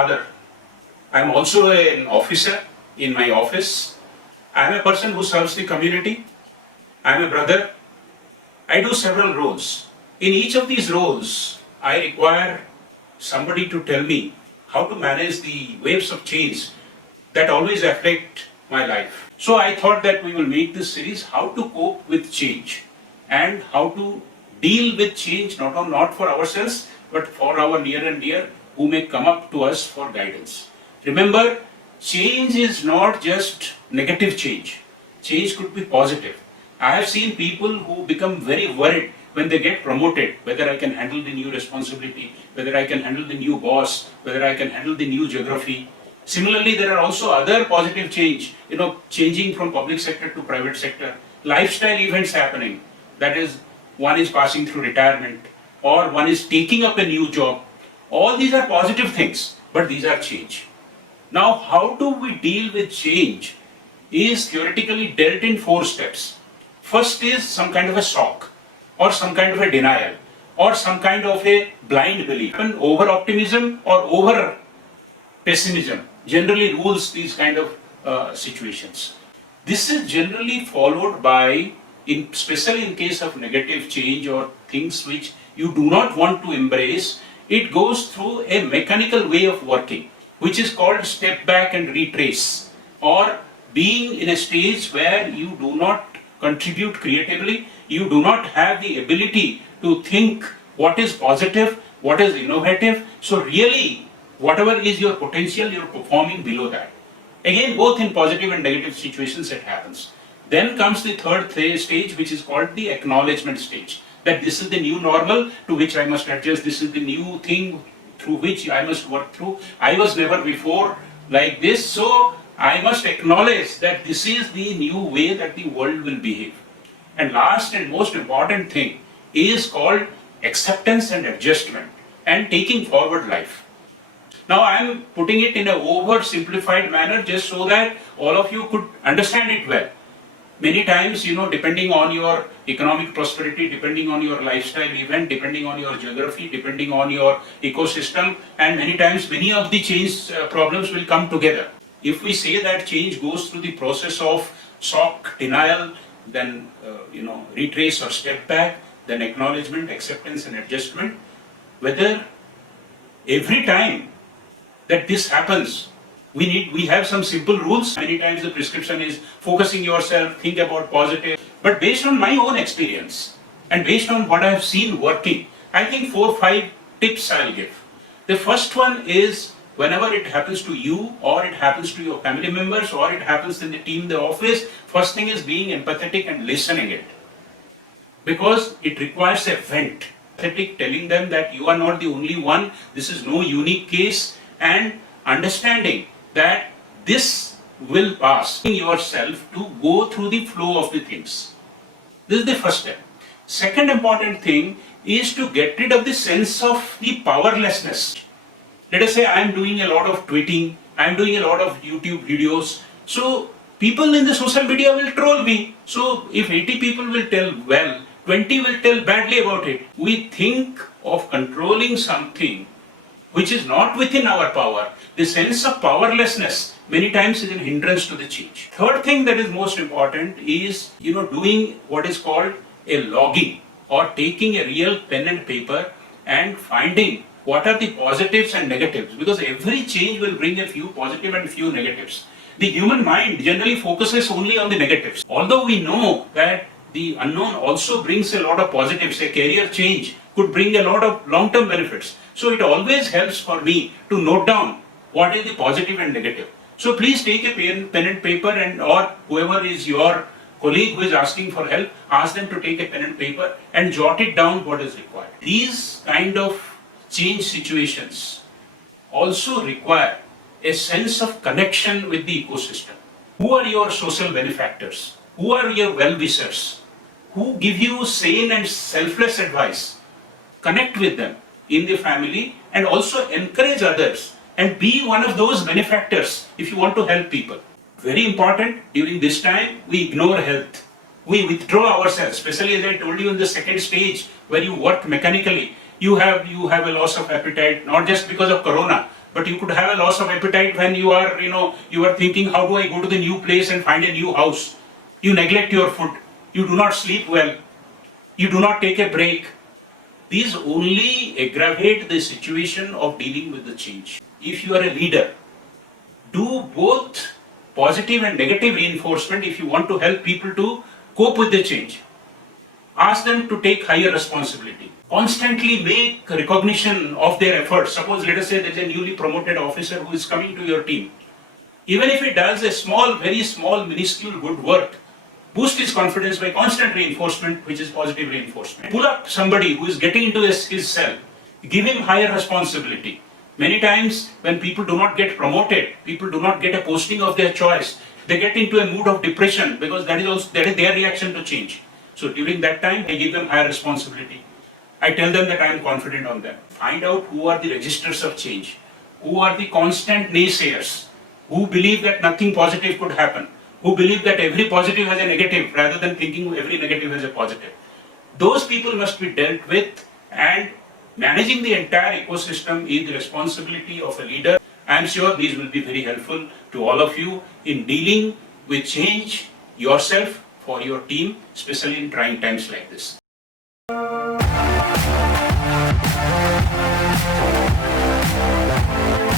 father. I'm also an officer in my office. I'm a person who serves the community. I'm a brother. I do several roles. In each of these roles, I require somebody to tell me how to manage the waves of change that always affect my life. So I thought that we will make this series how to cope with change and how to deal with change not for ourselves but for our near and dear who may come up to us for guidance. Remember, change is not just negative change. Change could be positive. I have seen people who become very worried when they get promoted, whether I can handle the new responsibility, whether I can handle the new boss, whether I can handle the new geography. Similarly, there are also other positive change, changing from public sector to private sector, lifestyle events happening. That is, one is passing through retirement or one is taking up a new job. All these are positive things, but these are change. Now, how do we deal with change is theoretically dealt in 4 steps. First is some kind of a shock or some kind of a denial or some kind of a blind belief. Over optimism or over pessimism generally rules these kind of situations. This is generally followed by, especially in case of negative change or things which you do not want to embrace, it goes through a mechanical way of working, which is called step back and retrace, or being in a stage where you do not contribute creatively, you do not have the ability to think what is positive, what is innovative. So really, whatever is your potential, you're performing below that. Again, both in positive and negative situations it happens. Then comes the third stage, which is called the acknowledgement stage. That this is the new normal to which I must adjust, this is the new thing through which I must work through. I was never before like this, so I must acknowledge that this is the new way that the world will behave. And last and most important thing is called acceptance and adjustment and taking forward life. Now I am putting it in a oversimplified manner just so that all of you could understand it well. Many times, depending on your economic prosperity, depending on your lifestyle event, depending on your geography, depending on your ecosystem, and many times many of the change problems will come together. If we say that change goes through the process of shock, denial, then retrace or step back, then acknowledgement, acceptance and adjustment, whether every time that this happens, we have some simple rules. Many times the prescription is focusing yourself, think about positive. But based on my own experience and based on what I have seen working, I think 4 or 5 tips I'll give. The first one is, whenever it happens to you or it happens to your family members or it happens in the team, the office, first thing is being empathetic and listening it. Because it requires a vent. Telling them that you are not the only one, this is no unique case, and understanding that this will pass. Yourself to go through the flow of the things. This is the first step. Second important thing is to get rid of the sense of the powerlessness. Let us say I am doing a lot of tweeting, I am doing a lot of YouTube videos. So people in the social media will troll me. So if 80 people will tell well, 20 will tell badly about it. We think of controlling something which is not within our power. The sense of powerlessness many times is a hindrance to the change. Third thing that is most important is, doing what is called a logging, or taking a real pen and paper and finding what are the positives and negatives, because every change will bring a few positive and few negatives. The human mind generally focuses only on the negatives. Although we know that the unknown also brings a lot of positives, a career change could bring a lot of long-term benefits. So it always helps for me to note down what is the positive and negative. So please take a pen and paper, and or whoever is your colleague who is asking for help, ask them to take a pen and paper and jot it down what is required. These kind of change situations also require a sense of connection with the ecosystem. Who are your social benefactors? Who are your well-wishers? Who give you sane and selfless advice? Connect with them in the family and also encourage others and be one of those benefactors if you want to help people. Very important, during this time we ignore health. We withdraw ourselves, especially as I told you in the second stage where you work mechanically. You have a loss of appetite, not just because of corona, But you could have a loss of appetite when you are thinking, how do I go to the new place and find a new house? You neglect your food. You do not sleep well. You do not take a break. These only aggravate the situation of dealing with the change. If you are a leader, do both positive and negative reinforcement if you want to help people to cope with the change. Ask them to take higher responsibility. Constantly make recognition of their efforts. Suppose, let us say, there is a newly promoted officer who is coming to your team. Even if he does a small, very small, minuscule good work, boost his confidence by constant reinforcement, which is positive reinforcement. Pull up somebody who is getting into his cell. Give him higher responsibility. Many times, when people do not get promoted, people do not get a posting of their choice, they get into a mood of depression because that is their reaction to change. So during that time, I give them higher responsibility. I tell them that I am confident on them. Find out who are the registers of change, who are the constant naysayers, who believe that nothing positive could happen, who believe that every positive has a negative rather than thinking every negative has a positive. Those people must be dealt with, and managing the entire ecosystem is the responsibility of a leader. I am sure these will be very helpful to all of you in dealing with change yourself, for your team, especially in trying times like this.